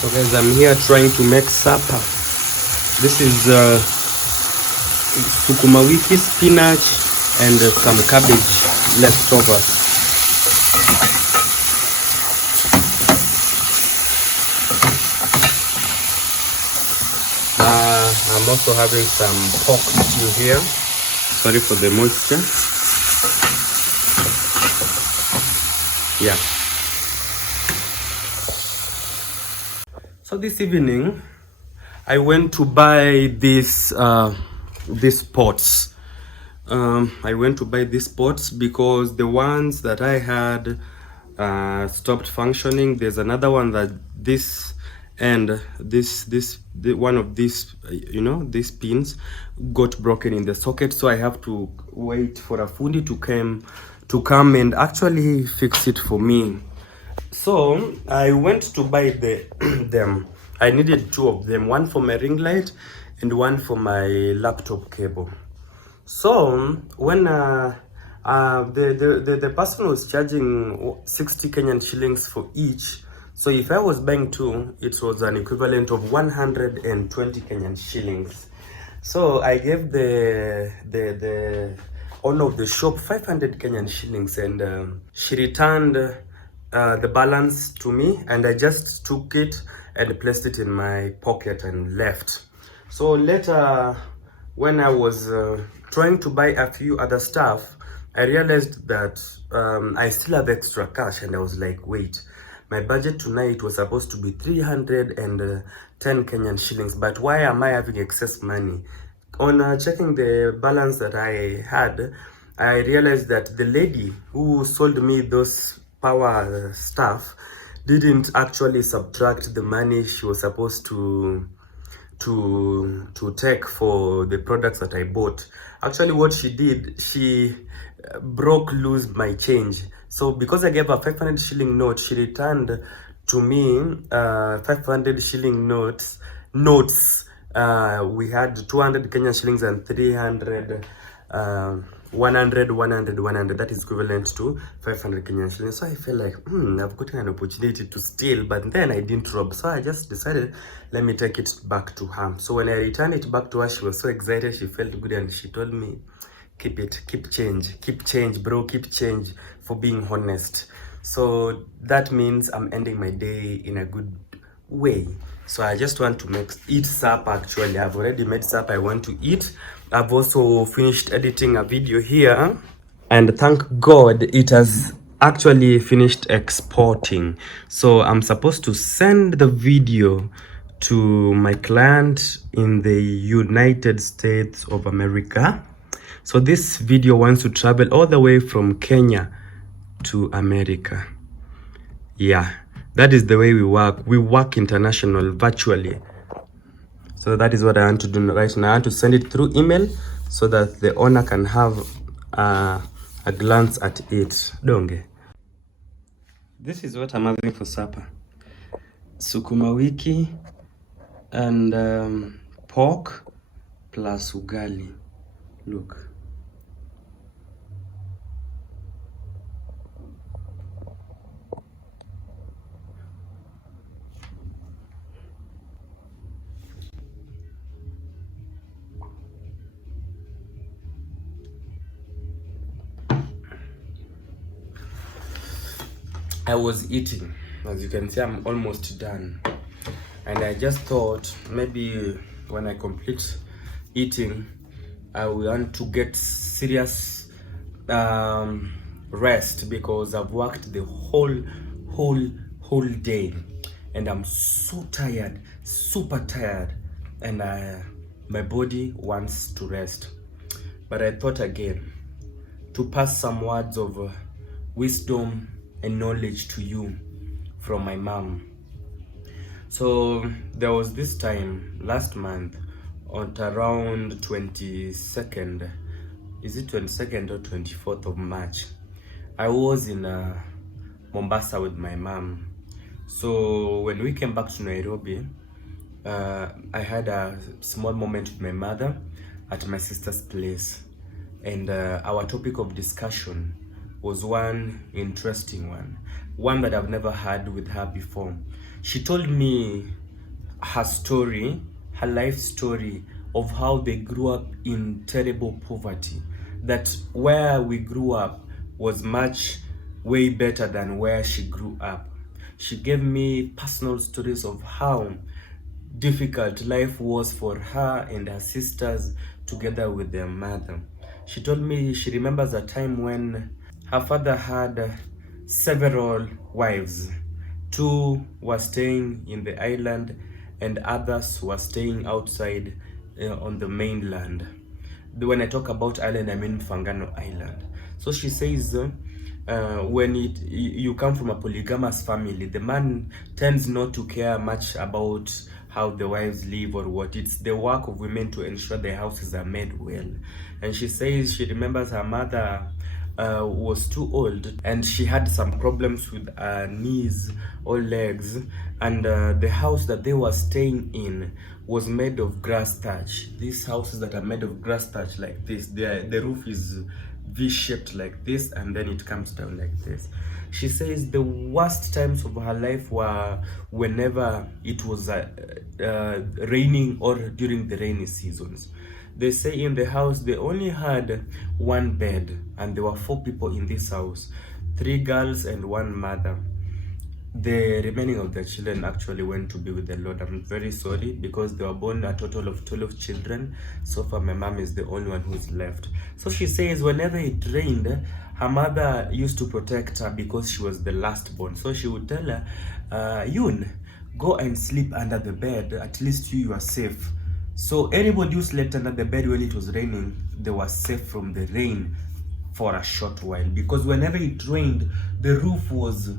So guys, I'm here trying to make supper. This is sukuma wiki, spinach, and some cabbage left over. I'm also having some pork stew here. Sorry for the moisture. Yeah. So this evening, I went to buy these pots. I went to buy these pots because the ones that I had stopped functioning. There's another one that this one of these, these pins got broken in the socket. So I have to wait for a fundi to come and actually fix it for me. So I went to buy them. I needed two of them, one for my ring light and one for my laptop cable. So when the person was charging 60 Kenyan shillings for each. So if I was buying two, it was an equivalent of 120 Kenyan shillings. So I gave the owner of the shop 500 Kenyan shillings, and she returned the balance to me, and I just took it and placed it in my pocket and left. So later, when I was trying to buy a few other stuff, I realized that I still have extra cash, and I was like, wait, my budget tonight was supposed to be 310 Kenyan shillings, but why am I having excess money? On checking the balance that I had, I realized that the lady who sold me those power stuff didn't actually subtract the money she was supposed to take for the products that I bought. Actually, what she did, she broke loose my change. So because I gave her 500 shilling note, she returned to me 500 shilling notes. We had 200 Kenyan shillings and 300 100. That is equivalent to 500 Kenyan shillings. So I felt like, I've gotten an opportunity to steal, but then I didn't rob. So I just decided, let me take it back to her. So when I returned it back to her, she was so excited. She felt good, and she told me, keep change, bro, keep change, for being honest. So that means I'm ending my day in a good way. So I just want to eat supper. Actually, I've already made supper. I want to eat. I've also finished editing a video here, and thank God it has actually finished exporting. So I'm supposed to send the video to my client in the United States of America. So this video wants to travel all the way from Kenya to America. Yeah, that is the way we work. We work international, virtually. So that is what I want to do right now. I want to send it through email so that the owner can have a glance at it. Donge. This is what I'm having for supper. Sukuma wiki and pork plus ugali. Look. I was eating. As you can see, I'm almost done. And I just thought maybe when I complete eating, I want to get serious rest, because I've worked the whole day, and I'm so tired, super tired, and my body wants to rest. But I thought again to pass some words of wisdom and knowledge to you from my mom. So there was this time last month, on around 22nd, is it 22nd or 24th of March, I was in Mombasa with my mom. So when we came back to Nairobi, I had a small moment with my mother at my sister's place, and our topic of discussion was one interesting one that I've never had with her before. She told me her story, her life story of how they grew up in terrible poverty. That where we grew up was much way better than where she grew up. She gave me personal stories of how difficult life was for her and her sisters together with their mother. She told me she remembers a time when her father had several wives. Two were staying in the island and others were staying outside on the mainland. When I talk about island, I mean Fangano Island. So she says when you come from a polygamous family, the man tends not to care much about how the wives live or what. It's the work of women to ensure their houses are made well. And she says she remembers her mother was too old and she had some problems with her knees or legs, and the house that they were staying in was made of grass thatch. These houses that are made of grass thatch like this, the roof is V-shaped like this and then it comes down like this. She says the worst times of her life were whenever it was raining or during the rainy seasons. They say in the house they only had one bed and there were 4 people in this house, 3 girls and 1 mother. The remaining of the children actually went to be with the Lord. I'm very sorry because they were born a total of 12 children. So far my mom is the only one who's left. So she says whenever it rained, her mother used to protect her because she was the last born. So she would tell her, Yun, go and sleep under the bed, at least you are safe. So anybody who slept under the bed when it was raining, they were safe from the rain for a short while, because whenever it rained, the roof was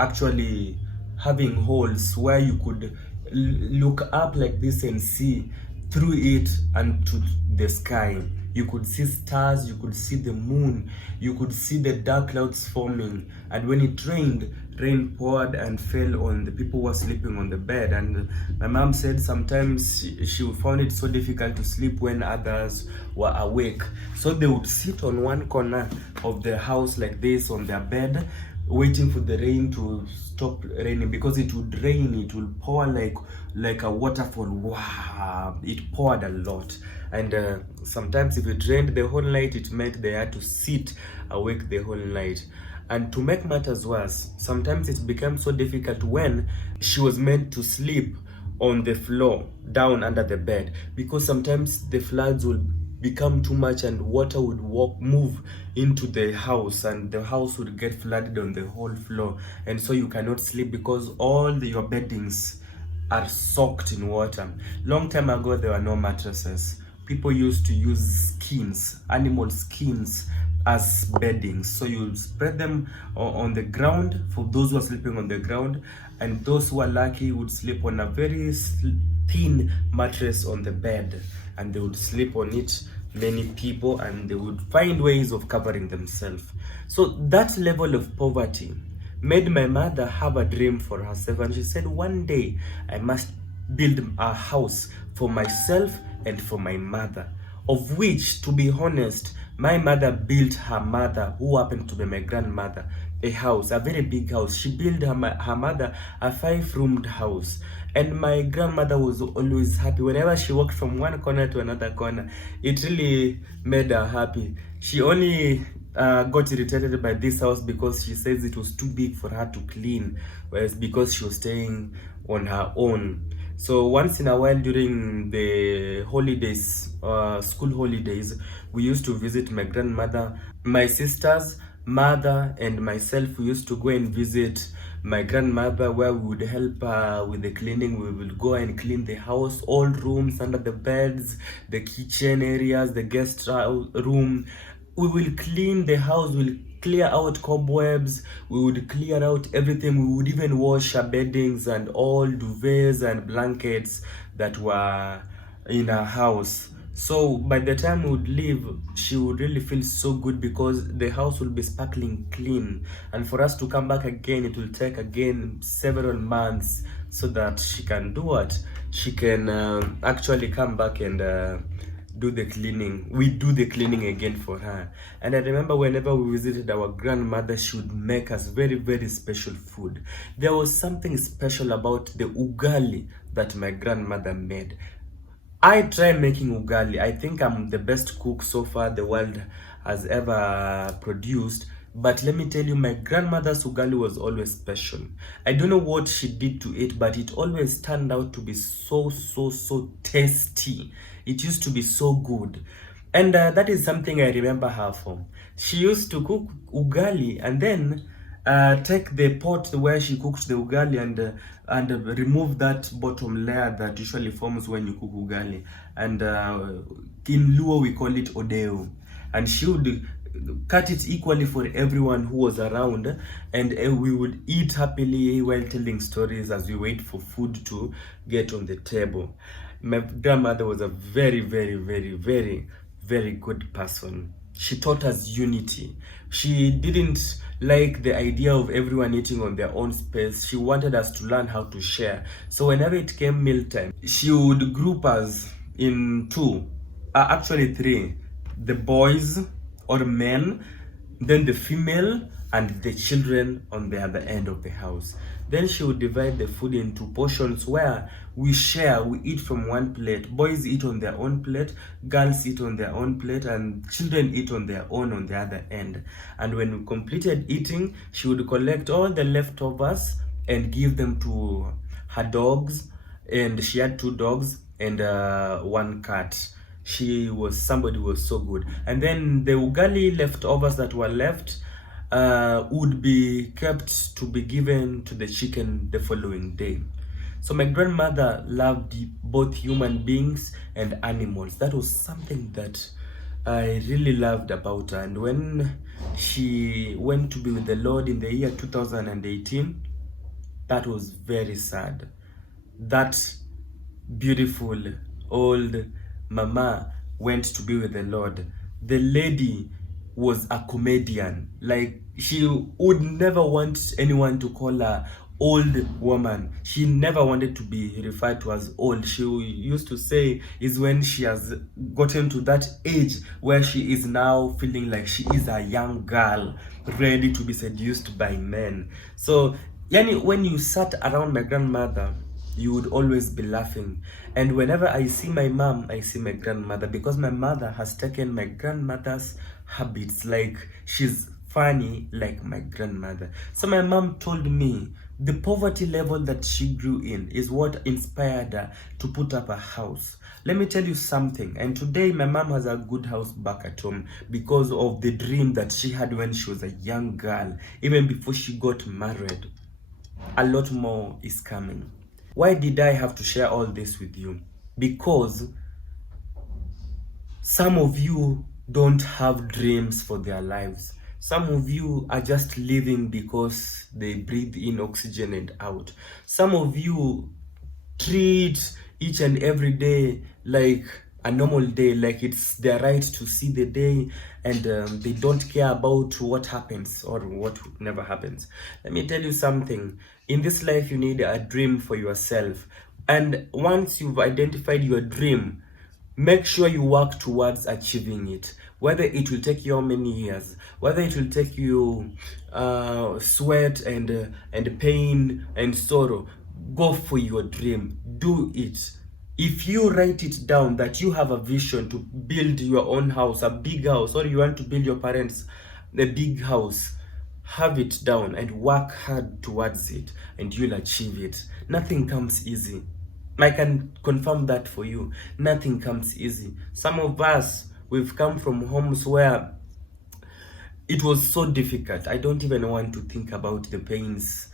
actually having holes where you could look up like this and see through it and to the sky. You could see stars, you could see the moon, you could see the dark clouds forming. And when it rained, rain poured and fell on the people who were sleeping on the bed. And my mom said sometimes she found it so difficult to sleep when others were awake. So they would sit on one corner of the house like this on their bed, waiting for the rain to stop raining, because it would rain, it will pour like a waterfall. Wow, it poured a lot. And sometimes if it rained the whole night, it meant they had to sit awake the whole night. And to make matters worse, sometimes it became so difficult when she was meant to sleep on the floor down under the bed, because sometimes the floods would become too much and water would move into the house and the house would get flooded on the whole floor, and so you cannot sleep because all your beddings are soaked in water. Long time ago there were no mattresses. People used to use skins, animal skins, as beddings. So you spread them on the ground for those who are sleeping on the ground, and those who are lucky would sleep on a very thin mattress on the bed, and they would sleep on it, many people, and they would find ways of covering themselves. So that level of poverty made my mother have a dream for herself, and she said one day I must build a house for myself and for my mother, of which, to be honest, my mother built her mother, who happened to be my grandmother, a house, a very big house. She built her mother a 5-roomed house. And my grandmother was always happy. Whenever she walked from one corner to another corner, it really made her happy. She only got irritated by this house because she says it was too big for her to clean, whereas because she was staying on her own. So once in a while during the holidays, school holidays, we used to visit my grandmother. My sister's mother and myself, we used to go and visit my grandmother, where we would help her with the cleaning. We would go and clean the house, all rooms, under the beds, the kitchen areas, the guest room. We will clean the house, we'll clear out cobwebs, we would clear out everything. We would even wash our beddings and all duvets and blankets that were in our house. So by the time we would leave, she would really feel so good because the house will be sparkling clean. And for us to come back again, it will take again several months so that she can do what? She can actually come back and do the cleaning. We do the cleaning again for her. And I remember whenever we visited our grandmother, she would make us very, very special food. There was something special about the ugali that my grandmother made. I try making ugali. I think I'm the best cook so far the world has ever produced. But let me tell you, my grandmother's ugali was always special. I don't know what she did to it, but it always turned out to be so tasty. It used to be so good. And that is something I remember her from. She used to cook ugali and then take the pot where she cooked the ugali and remove that bottom layer that usually forms when you cook ugali. And in Luo we call it odeo. And she would cut it equally for everyone who was around, and we would eat happily while telling stories as we wait for food to get on the table. My grandmother was a very good person. She taught us unity. She didn't like the idea of everyone eating on their own space. She wanted us to learn how to share. So whenever it came mealtime, she would group us in two, actually three, the boys or men, then the female, and the children on the other end of the house. Then she would divide the food into portions where we share, we eat from one plate. Boys eat on their own plate, girls eat on their own plate, and children eat on their own on the other end. And when we completed eating, she would collect all the leftovers and give them to her dogs. And she had 2 dogs and 1 cat. She was somebody who was so good. And then the ugali leftovers that were left would be kept to be given to the chicken the following day. So my grandmother loved both human beings and animals. That was something that I really loved about her. And when she went to be with the Lord in the year 2018, that was very sad. That beautiful old mama went to be with the Lord. The lady was a comedian. Like, she would never want anyone to call her old woman. She never wanted to be referred to as old. She used to say is when she has gotten to that age where she is now feeling like she is a young girl ready to be seduced by men. So yani, when you sat around my grandmother, you would always be laughing. And whenever I see my mom, I see my grandmother, because my mother has taken my grandmother's habits. Like, she's funny like my grandmother. So my mom told me the poverty level that she grew in is what inspired her to put up a house. Let me tell you something. And today my mom has a good house back at home because of the dream that she had when she was a young girl, even before she got married. A lot more is coming. Why did I have to share all this with you? Because some of you don't have dreams for their lives. Some of you are just living because they breathe in oxygen and out. Some of you treat each and every day like a normal day, like it's their right to see the day, and they don't care about what happens or what never happens. Let me tell you something. In this life, you need a dream for yourself. And once you've identified your dream, make sure you work towards achieving it. Whether it will take you how many years, whether it will take you sweat and pain and sorrow, go for your dream. Do it. If you write it down that you have a vision to build your own house, a big house, or you want to build your parents a big house, have it down and work hard towards it, and you'll achieve it. Nothing comes easy. I can confirm that for you. Nothing comes easy. Some of us, we've come from homes where it was so difficult. I don't even want to think about the pains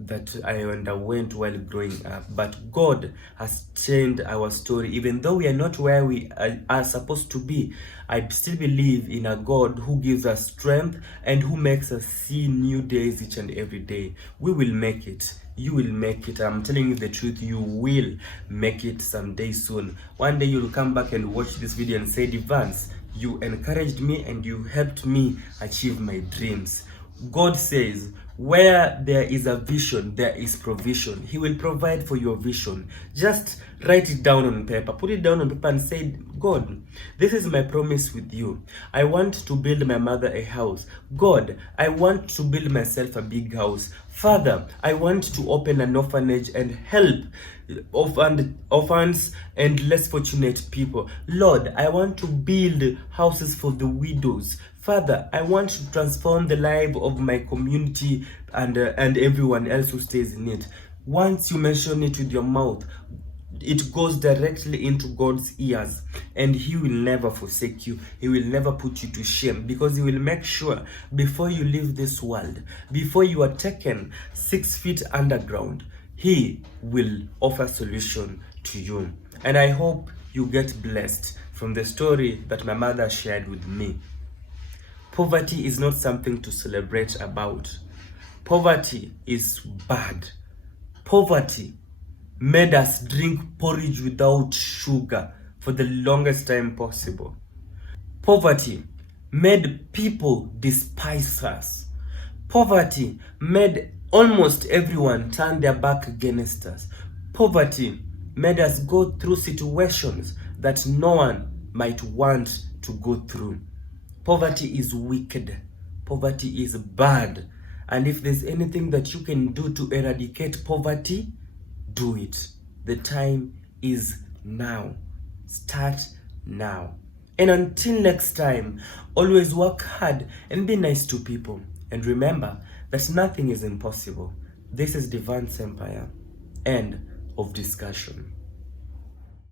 that I underwent while growing up. But God has changed our story. Even though we are not where we are supposed to be, I still believe in a God who gives us strength and who makes us see new days each and every day. We will make it. You will make it. I'm telling you the truth. You will make it someday soon. One day you'll come back and watch this video and say, Devance, you encouraged me and you helped me achieve my dreams. God says, Where there is a vision, there is provision. He will provide for your vision. Just write it down on paper. Put it down on paper and say, God, this is my promise with you. I want to build my mother a house. God, I want to build myself a big house. Father, I want to open an orphanage and help orphans and less fortunate people. Lord, I want to build houses for the widows. Father, I want to transform the life of my community and everyone else who stays in it. Once you mention it with your mouth, it goes directly into God's ears, and He will never forsake you. He will never put you to shame, because He will make sure before you leave this world, before you are taken 6 feet underground, He will offer solution to you. And I hope you get blessed from the story that my mother shared with me. Poverty is not something to celebrate about. Poverty is bad. Poverty made us drink porridge without sugar for the longest time possible. Poverty made people despise us. Poverty made almost everyone turn their back against us. Poverty made us go through situations that no one might want to go through. Poverty is wicked. Poverty is bad. And if there's anything that you can do to eradicate poverty, do it. The time is now. Start now. And until next time, always work hard and be nice to people. And remember that nothing is impossible. This is Devance Empire. End of discussion.